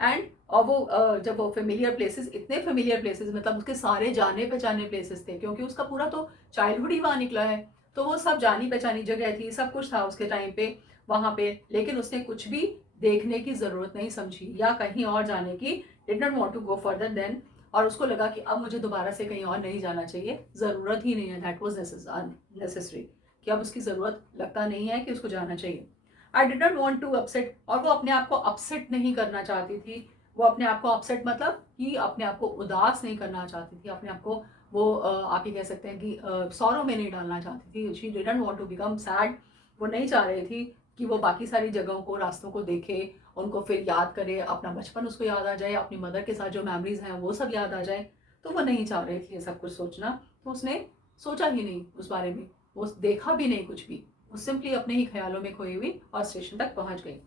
एंड और वो जब वो फेमिलियर प्लेसेस, इतने फेमिलियर प्लेसेस, मतलब उसके सारे जाने पहचाने प्लेसेस थे, क्योंकि उसका पूरा तो चाइल्डहुड ही वहाँ निकला है, तो वो सब जानी पहचानी जगह थी, सब कुछ था उसके टाइम पे वहाँ पे, लेकिन उसने कुछ भी देखने की ज़रूरत नहीं समझी या कहीं और जाने की, did not want to go further then, और उसको लगा कि अब मुझे दोबारा से कहीं और नहीं जाना चाहिए, ज़रूरत ही नहीं है, दैट वॉज नेसेसरी, कि अब उसकी ज़रूरत लगता नहीं है कि उसको जाना चाहिए। I did not want to upset, और वो अपने आप को अपसेट नहीं करना चाहती थी, वो अपने आप को अपसेट मतलब कि अपने आप को उदास नहीं करना चाहती थी, अपने आप को वो आप ये कह सकते हैं कि सौरों में नहीं डालना चाहती थी, she didn't want to become sad, वो नहीं चाह रही थी कि वो बाकी सारी जगहों को, रास्तों को देखे, उनको फिर याद करे, अपना बचपन उसको याद आ जाए, अपनी मदर के साथ जो मेमोरीज हैं वो सब याद आ जाए, तो वो नहीं चाह रही थी ये सब कुछ सोचना, तो उसने सोचा ही नहीं उस बारे में, वो देखा भी नहीं कुछ भी, वो सिंपली अपने ही ख्यालों में खोई हुई और स्टेशन तक पहुंच गई।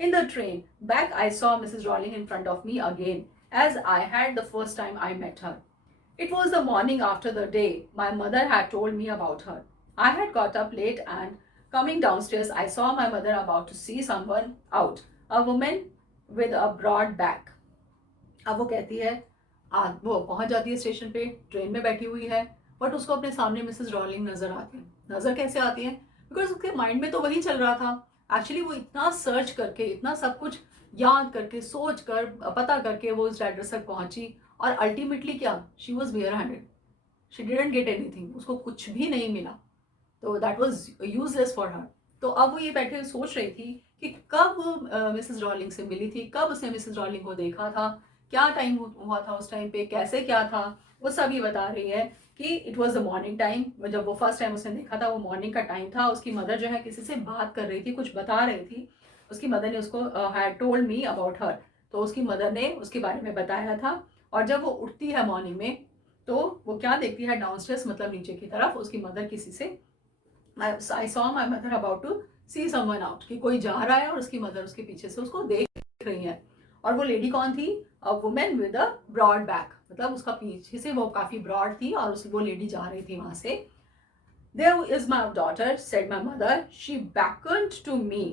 In the train back, I saw Mrs. Rowling in front of me again, as I had the first time I met her. It was the morning after the day my mother had told me about her. I had got up late and coming downstairs, I saw my mother about to see someone out, a woman with a broad back. अब वो कहती है, वो पहुंच जाती है station पे, train में बैठी हुई है, बट उसको अपने सामने मिसेस रॉलिंग नजर आती है। नजर कैसे आती है? बिकॉज उसके माइंड में तो वही चल रहा था। एक्चुअली वो इतना सर्च करके, इतना सब कुछ याद करके, सोच कर, पता करके वो उस एड्रेस तक पहुंची, और अल्टीमेटली क्या, she was bare handed, she didn't get anything, उसको कुछ भी नहीं मिला, तो that was useless for her. तो अब वो ये बैठे सोच रही थी कि कब वो मिसेस रॉलिंग से मिली थी, कब उसने मिसेस रॉलिंग को देखा था, क्या टाइम हुआ था उस टाइम पे, कैसे क्या था, वो सभी बता रही है कि it was the morning time, जब वो फर्स्ट टाइम उसने देखा था वो मॉर्निंग का टाइम था, उसकी मदर जो है किसी से बात कर रही थी, कुछ बता रही थी, उसकी मदर ने उसको had told me about her, तो उसकी मदर ने उसके बारे में बताया था। और जब वो उठती है मॉर्निंग में, तो वो क्या देखती है, डाउनस्टेयर्स मतलब नीचे की तरफ, उसकी मदर किसी से, I saw my mother about to see someone out, कि कोई जा रहा है और उसकी मदर उसके पीछे से उसको देख रही है। और वो लेडी कौन थी? A woman with a broad back, मतलब उसका पीछे से वो काफी ब्रॉड थी और वो लेडी जा रही थी वहां से। There is my daughter, said my mother. She beckoned to me.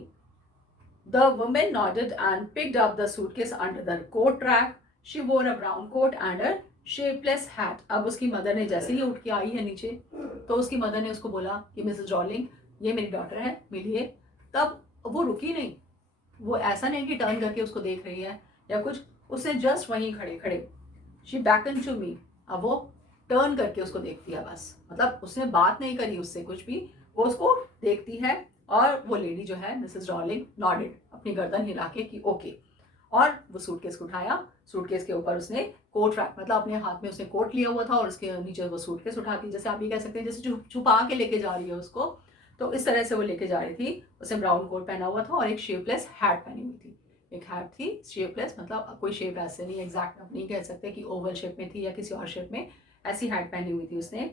The woman nodded and picked up the suitcase under the coat rack. She wore a brown coat and a shapeless hat. अब उसकी mother ने जैसे ही उठ के आई है नीचे, तो उसकी मदर ने उसको बोला कि मिसेस रॉलिंग, ये मेरी डॉटर है, मिलिए। तब वो रुकी नहीं, वो ऐसा नहीं कि टर्न करके उसको देख रही है या कुछ, उसने जस्ट वहीं खड़े खड़े शी बैकन टू मी, अब वो टर्न करके उसको देखती है बस, मतलब उसने बात नहीं करी उससे कुछ भी, वो उसको देखती है। और वो लेडी जो है मिसेस डॉर्लिंग नॉडेड अपनी गर्दन हिला के कि ओके। और वो सूटकेस को उठाया, सूटकेस के ऊपर उसने कोट रैक, मतलब अपने हाथ में उसने कोट लिया हुआ था और उसके नीचे वो सूटकेस उठाती, जैसे आप ये कह सकते हैं जैसे छुपा के लेके जा रही है उसको, तो इस तरह से वो लेके जा रही थी। उसने ब्राउन कोट पहना हुआ था और एक शेपलेस हैट पहनी हुई थी। एक हैट थी शेपलेस, मतलब कोई शेप ऐसे नहीं एग्जैक्ट आप नहीं कह सकते कि ओवल शेप में थी या किसी और शेप में, ऐसी हैट पहनी हुई थी उसने।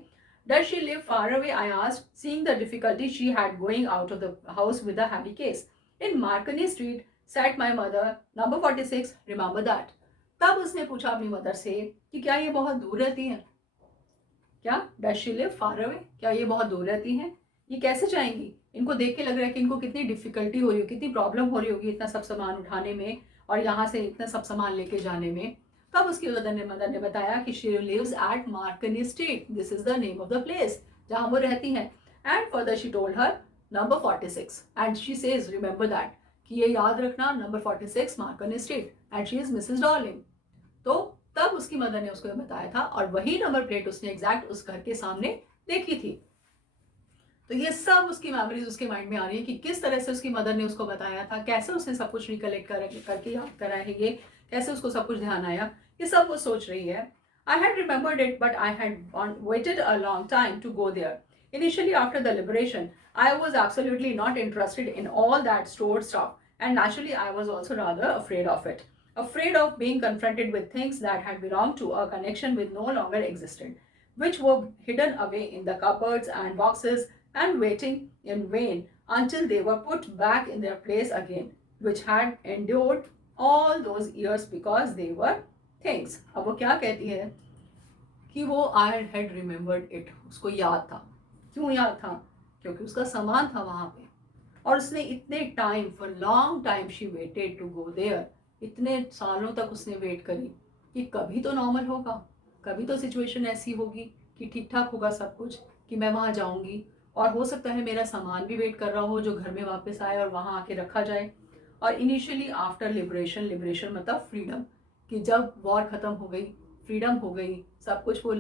Does she live far away? I asked, seeing the difficulty she had going out of the house with a heavy case. In Marconi Street sat my mother, number 46. Remember that? तब उसने पूछा अपनी mother से कि क्या ये बहुत दूर रहती हैं? क्या does she live far away, क्या ये बहुत दूर रहती हैं? ये कैसे जाएंगी? इनको देख के लग रहा है कि इनको कितनी डिफिकल्टी हो रही होगी, कितनी प्रॉब्लम हो रही होगी इतना सब सामान उठाने में और यहाँ से इतना सब सामान लेके जाने में। तब उसकी मदर ने बताया कि she lives at Marconi street, this is the name of the place जहाँ वो रहती हैं। And further she told her number 46 and she says remember that, कि ये याद रखना number 46 Marconi street and she is Mrs Darling. तो तब उसकी मदर ने उसको बताया था और वही नंबर प्लेट उसने एग्जैक्ट उस घर के सामने देखी थी। तो ये सब उसकी मेमोरीज उसके माइंड में आ रही है कि किस तरह से उसकी मदर ने उसको बताया था, कैसे उसने सब कुछ रिकलेक्ट करके याद करा है, ये कैसे उसको सब कुछ ध्यान आया, ये सब वो सोच रही है। I had remembered it, but I had waited a long time to go there. Initially, after the liberation, I was absolutely not interested in all that stored stuff, and naturally, I was also rather afraid of it. Afraid of being confronted with things that had belonged to a connection with no longer existed, which were hidden away in the cupboards and boxes and waiting in vain until they were put back in their place again, which had endured all those years because they were things. अब वो क्या कहती है कि वो I had remembered it, उसको याद था। क्यों याद था? क्योंकि उसका सामान था वहाँ पे और उसने इतने time, for long time she waited to go there, इतने सालों तक उसने वेट करी कि कभी तो नॉर्मल होगा, कभी तो सिचुएशन ऐसी होगी कि ठीक ठाक होगा सब कुछ, कि मैं वहाँ जाऊँगी और हो सकता है मेरा सामान भी वेट कर रहा हो जो घर में वापस आए और वहाँ आके रखा जाए। और इनिशियली आफ्टर लिबरेशन, लिबरेशन मतलब फ्रीडम, कि जब वॉर ख़त्म हो गई, फ्रीडम हो गई, सब कुछ वो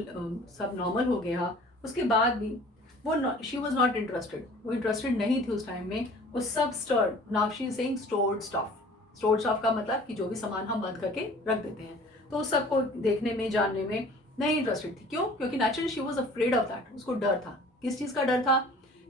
सब नॉर्मल हो गया, उसके बाद भी वो शी वॉज नॉट इंटरेस्टेड, वो इंटरेस्टेड नहीं थी उस टाइम में। वो सब stored, now she is saying stored stuff. Stored stuff का मतलब कि जो भी सामान हम बंद करके रख देते हैं, तो उस सबको देखने में, जानने में नहीं इंटरेस्टेड थी। क्यों? क्योंकि naturally she was afraid of that. उसको डर था। किस चीज़ का डर था?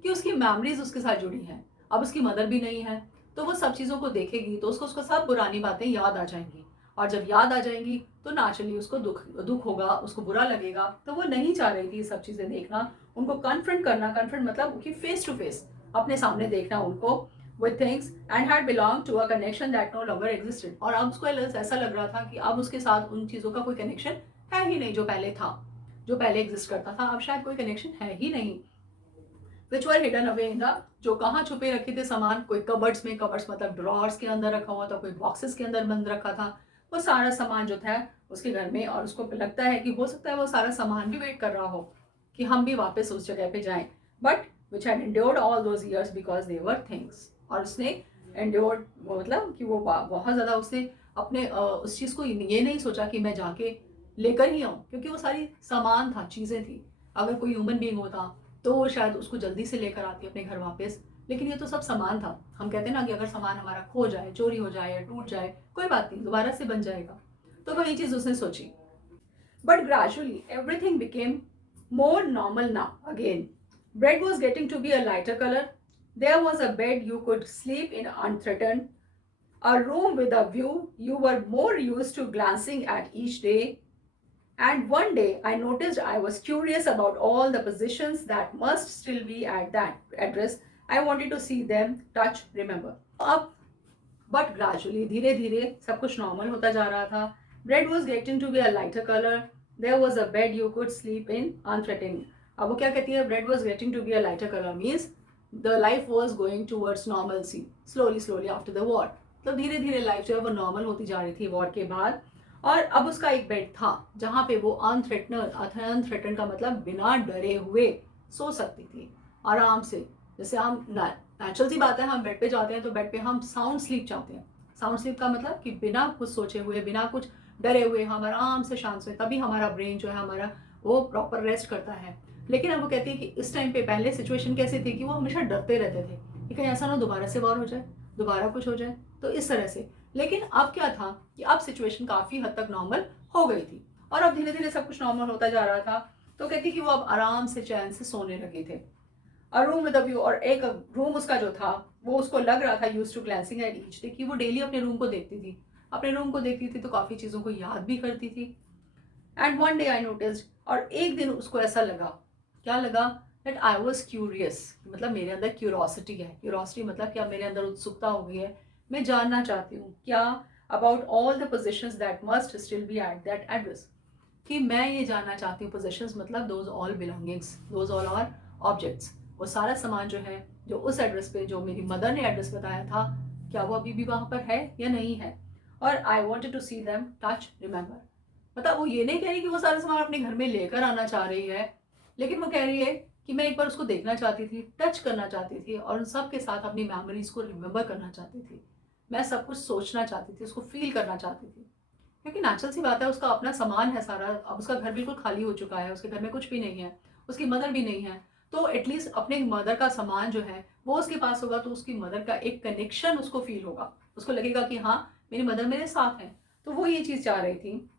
कि उसकी मेमोरीज उसके साथ जुड़ी हैं। अब उसकी मदर भी नहीं है, तो वो सब चीज़ों को देखेगी तो उसको सब पुरानी बातें याद आ जाएंगी, और जब याद आ जाएंगी तो नेचुरली उसको दुख होगा, उसको बुरा लगेगा। तो वो नहीं चाह रही थी सब चीज़ें देखना, उनको कन्फ्रंट करना, कन्फ्रंट मतलब कि फेस टू फेस अपने सामने देखना उनको with things and had belonged to a connection that no longer existed। और अब उसको ऐसा लग रहा था कि अब उसके साथ उन चीज़ों का कोई कनेक्शन है ही नहीं जो पहले था, जो पहले एग्जिस्ट करता था, अब शायद कोई कनेक्शन है ही नहीं। विच वर हिडन अवे इन द, जो कहाँ छुपे रखे थे सामान, कोई कबर्ड्स में, कबर्ड्स मतलब ड्रॉर्स के अंदर रखा हुआ था, कोई बॉक्सेस के अंदर बंद रखा था, वो सारा सामान जो था उसके घर में। और उसको लगता है कि हो सकता है वो सारा सामान भी वेट कर रहा हो कि हम भी वापस उस जगह पे जाएं, but which had endured all those years because they were things. और उसने एंड्योर्ड मतलब कि वो बहुत ज़्यादा उसने अपने उस चीज़ को ये नहीं सोचा कि मैं जाके लेकर ही आऊँ, क्योंकि वो सारी सामान था, चीज़ें थी। अगर कोई ह्यूमन बीइंग होता तो वो शायद उसको जल्दी से लेकर आती अपने घर वापस, लेकिन ये तो सब सामान था। हम कहते हैं ना कि अगर सामान हमारा खो जाए, चोरी हो जाए या टूट जाए, कोई बात नहीं, दोबारा से बन जाएगा। तो वही चीज़ उसने सोची। But gradually everything became more normal now again. Bread was getting to be a lighter color. There was a bed you could sleep in unthreatened, a room with a view you were more used to glancing at each day. And one day I noticed I was curious about all the positions that must still be at that address. I wanted to see them, touch, remember. अब but gradually, धीरे धीरे सब कुछ normal होता जा रहा था। Bread was getting to be a lighter color. There was a bed you could sleep in unthreatening. अब वो क्या कहती है? Bread was getting to be a lighter color means the life was going towards normalcy slowly after the war. तो धीरे धीरे life जो है वो नॉर्मल होती जा रही थी वॉर के बाद। और अब उसका एक बेड था जहाँ पे वो अनथ्रेटन का मतलब बिना डरे हुए सो सकती थी आराम से। जैसे हम नेचुरल सी बात है, हम बेड पे जाते हैं तो बेड पे हम साउंड स्लीप चाहते हैं। साउंड स्लीप का मतलब कि बिना कुछ सोचे हुए, बिना कुछ डरे हुए हम आराम से शांत से, तभी हमारा ब्रेन जो है हमारा वो प्रॉपर रेस्ट करता है। लेकिन अब वो कहती है कि इस टाइम पे पहले सिचुएशन कैसी थी कि वो हमेशा डरते रहते थे कि कहीं ऐसा ना दोबारा से वॉर हो जाए, दोबारा कुछ हो जाए, तो इस तरह से। लेकिन अब क्या था कि अब सिचुएशन काफ़ी हद तक नॉर्मल हो गई थी और अब धीरे धीरे सब कुछ नॉर्मल होता जा रहा था। तो कहती कि वो अब आराम से चैन से सोने लगे थे। अ रूम विद अ व्यू, और एक रूम उसका जो था वो उसको लग रहा था use to glancing at each day, कि वो डेली अपने रूम को देखती थी, अपने रूम को देखती थी तो काफ़ी चीज़ों को याद भी करती थी। And one day I noticed, और एक दिन उसको ऐसा लगा, क्या लगा, दैट आई वॉज क्यूरियस, मतलब मेरे अंदर क्यूरोसिटी है। क्यूरोसिटी मतलब क्या, मेरे अंदर उत्सुकता हो गई है, मैं जानना चाहती हूँ क्या, about all the possessions that must still be at that address, कि मैं ये जानना चाहती हूँ। पोजेशंस मतलब those all belongings, those all are objects, वो सारा सामान जो है जो उस एड्रेस पे, जो मेरी मदर ने एड्रेस बताया था, क्या वो अभी भी वहाँ पर है या नहीं है। और I wanted to see them, touch, remember. मतलब वो ये नहीं कह रही कि वो सारा सामान अपने घर में लेकर आना चाह रही है, लेकिन वो कह रही है कि मैं एक बार उसको देखना चाहती थी, टच करना चाहती थी, और उन सब के साथ अपनी मेमोरीज को रिमेंबर करना चाहती थी। मैं सब कुछ सोचना चाहती थी, उसको फील करना चाहती थी, क्योंकि नेचुरल सी बात है, उसका अपना सामान है सारा। अब उसका घर बिल्कुल खाली हो चुका है, उसके घर में कुछ भी नहीं है, उसकी मदर भी नहीं है, तो एटलीस्ट अपने मदर का सामान जो है वो उसके पास होगा, तो उसकी मदर का एक कनेक्शन उसको फील होगा, उसको लगेगा कि हाँ मेरी मदर मेरे साथ हैं। तो वो ये चीज़ चाह रही थी।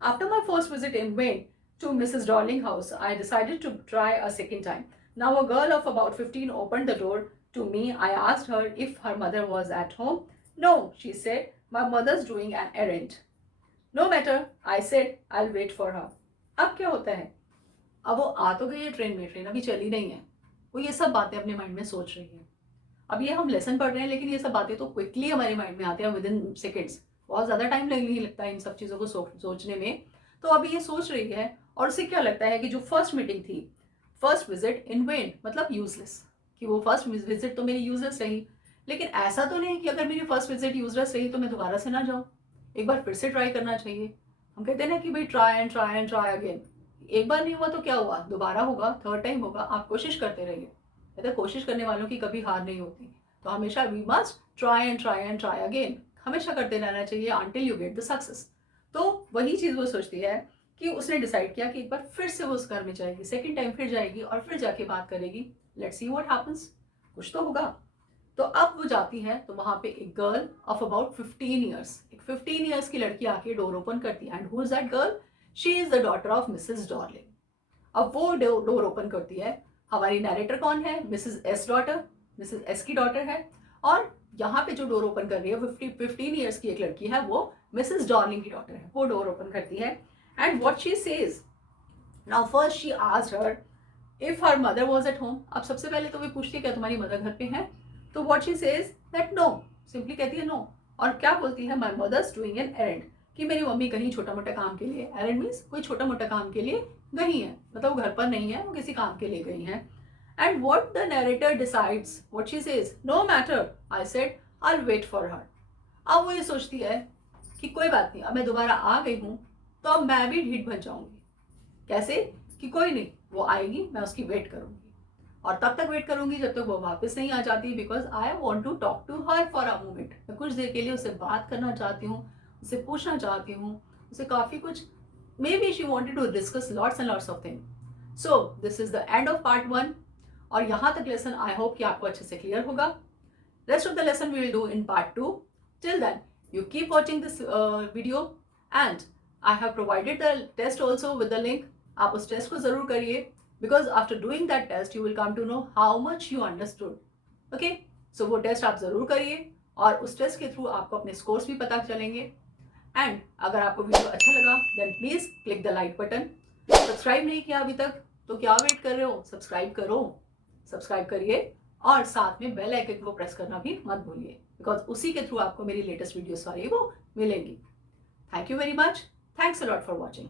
After my first visit in Wayne to Mrs. Darling house, I decided to try a second time. Now a girl of about 15 opened the door to me. I asked her if her mother was at home. No, she said, my mother's doing an errand. No matter, I said, I'll wait for her. अब क्या होता है, अब वो आ तो गई है train में, ट्रेन अभी चली नहीं है, वो ये सब बातें अपने माइंड में सोच रही है। अब ये हम लेसन पढ़ रहे हैं, लेकिन ये सब बातें तो क्विकली हमारे माइंड में आते हैं, विद इन सेकेंड्स, बहुत ज़्यादा टाइम नहीं लगता है इन सब चीज़ों को सोचने में। तो अभी ये सोच रही है, और उसे क्या लगता है कि जो फर्स्ट मीटिंग थी, फर्स्ट विजिट इन वेन, मतलब यूजलेस, कि वो फर्स्ट विजिट तो मेरी यूजलेस रही। लेकिन ऐसा तो नहीं कि अगर मेरी फर्स्ट विजिट यूजलेस रही तो मैं दोबारा से ना जाऊँ, एक बार फिर से ट्राई करना चाहिए। हम कहते हैं ना कि भाई try and try and try again. एक बार नहीं हुआ तो क्या हुआ, दोबारा होगा, थर्ड टाइम होगा, आप कोशिश करते रहिए। कहते कोशिश करने वालों की कभी हार नहीं होती। तो हमेशा we must try and try again, हमेशा करते रहना चाहिए until you get the success. तो वही चीज़ वो सोचती है कि उसने डिसाइड किया कि एक बार फिर से वो उस घर में जाएगी, सेकेंड टाइम फिर जाएगी और फिर जाके बात करेगी। लेट्स सी व्हाट हैपेंस, कुछ तो होगा। तो अब वो जाती है तो वहां पे एक गर्ल ऑफ अबाउट 15 ईयर्स, एक 15 ईयर्स की लड़की आके डोर ओपन करती है। And who is that girl, she is the daughter of Mrs Darling. अब वो डोर ओपन करती है। हमारी नरेटर कौन है, Mrs S daughter, Mrs S की डॉटर है। और यहाँ पे जो डोर ओपन कर रही है 15 ईयर्स की एक लड़की है, वो मिसेस डॉर्लिंग की डॉटर है, वो डोर ओपन करती है। And what she says, now first she asked her if her mother was at home. अब सबसे पहले तो वे पूछती है क्या तुम्हारी मदर घर पे है, तो what she says that no, simply कहती है नो। और क्या बोलती है, my mother's doing an errand, कि मेरी मम्मी कहीं छोटा मोटा काम के लिए, एरेंड मीन्स कोई छोटा मोटा काम के लिए गई है, मतलब वो घर पर नहीं है, वो किसी काम के लिए गई हैं। And what the narrator decides, what she says, no matter, I said I wait for her. अब वो ये सोचती है कि कोई बात नहीं, अब मैं दोबारा आ गई हूँ तो अब मैं भी ढीठ बन जाऊंगी। कैसे, कि कोई नहीं, वो आएगी, मैं उसकी वेट करूंगी, और तब तक वेट करूंगी जब तक वो वापस नहीं आ जाती, because I want to talk to her for a moment. मैं कुछ देर के लिए उससे बात करना चाहती हूँ, उससे पूछना चाहती हूँ, उसे काफ़ी कुछ, maybe she wanted to discuss lots and lots of thing. So this is the end of part 1, और यहाँ तक लेसन आई होप कि आपको अच्छे से क्लियर होगा। Rest of the lesson we will do in part 2. Till then, you keep watching this video, and I have provided the test also with the link. आप उस टेस्ट को ज़रूर करिए, because after doing that test you will come to know how much you understood. Okay? So वो test आप ज़रूर करिए, और उस टेस्ट के थ्रू आपको अपने स्कोर्स भी पता चलेंगे। एंड अगर आपको वीडियो अच्छा लगा then please click the like button. Subscribe नहीं किया अभी तक तो क्या वेट कर रहे हो, सब्सक्राइब करो, सब्सक्राइब करिए, और साथ में बेल आइकन को प्रेस करना भी मत भूलिए, बिकॉज उसी के थ्रू आपको मेरी लेटेस्ट वीडियोस सारी वो मिलेंगी। Thank you very much, thanks a lot for watching.